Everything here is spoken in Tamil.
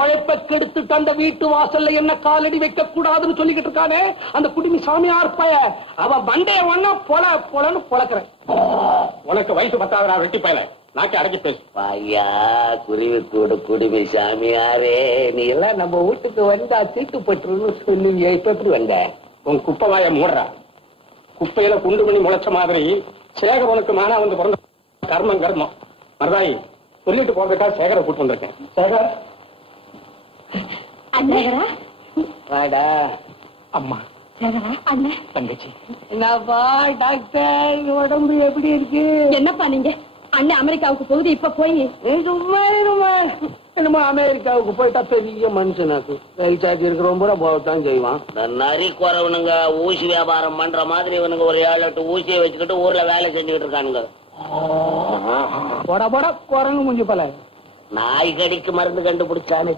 உழைப்ப கெடுத்துட்டு அந்த வீட்டு வாசல்ல என்ன காலடி வைக்க கூடாதுன்னு சொல்லிக்கிட்டு இருக்கானே அந்த குடிமி சாமியார் பய அவன் மண்டைய ஒண்ணா பொலன்னு பொழக்கிறேன். உனக்கு வயசு 10 வெட்டி பயல நாக்கி அடக்கி பேசு. ஐயா குருவி கூடு குடிமி சாமியாரே, நீ எல்லாம் நம்ம வீட்டுக்கு வந்தா தீட்டுப்பட்டுருன்னு சொல்லுவியா? இப்ப எப்படி வந்த? உன் குப்பை வாய மூடுறா. குப்பையில குண்டு மணி முளைச்ச மாதிரி சேகரனுக்கு மானா வந்து பிறந்த கர்மம் கர்மம். மருதாயி சொல்லிட்டு போறதுக்காக சேகரை கூட்டு வந்திருக்கேன். சேகர் வாடா. அம்மா அண்ணன் தங்கச்சி என்னப்பா டாக்டர் உடம்பு எப்படி இருக்கு? என்னப்பா நீங்க அண்ணன் அமெரிக்காவுக்கு போகுது இப்ப போய் சும்மா என்னமோ அமெரிக்காவுக்கு போயிட்டா பெரிய மனுஷனாக்கு ரீசார்ஜ் இருக்கிறவங்க கூட போகத்தான் செய்வான். நரி குறவனுங்க ஊசி வியாபாரம் பண்ற மாதிரி இவனுங்க ஒரு 7-8 ஊசியை வச்சுக்கிட்டு ஊர்ல வேலை செஞ்சுக்கிட்டு இருக்கானுங்க. போட போட குரங்கு முடிஞ்சு பல நாய் கடிக்கு மருந்து கண்டுபிடிச்சானே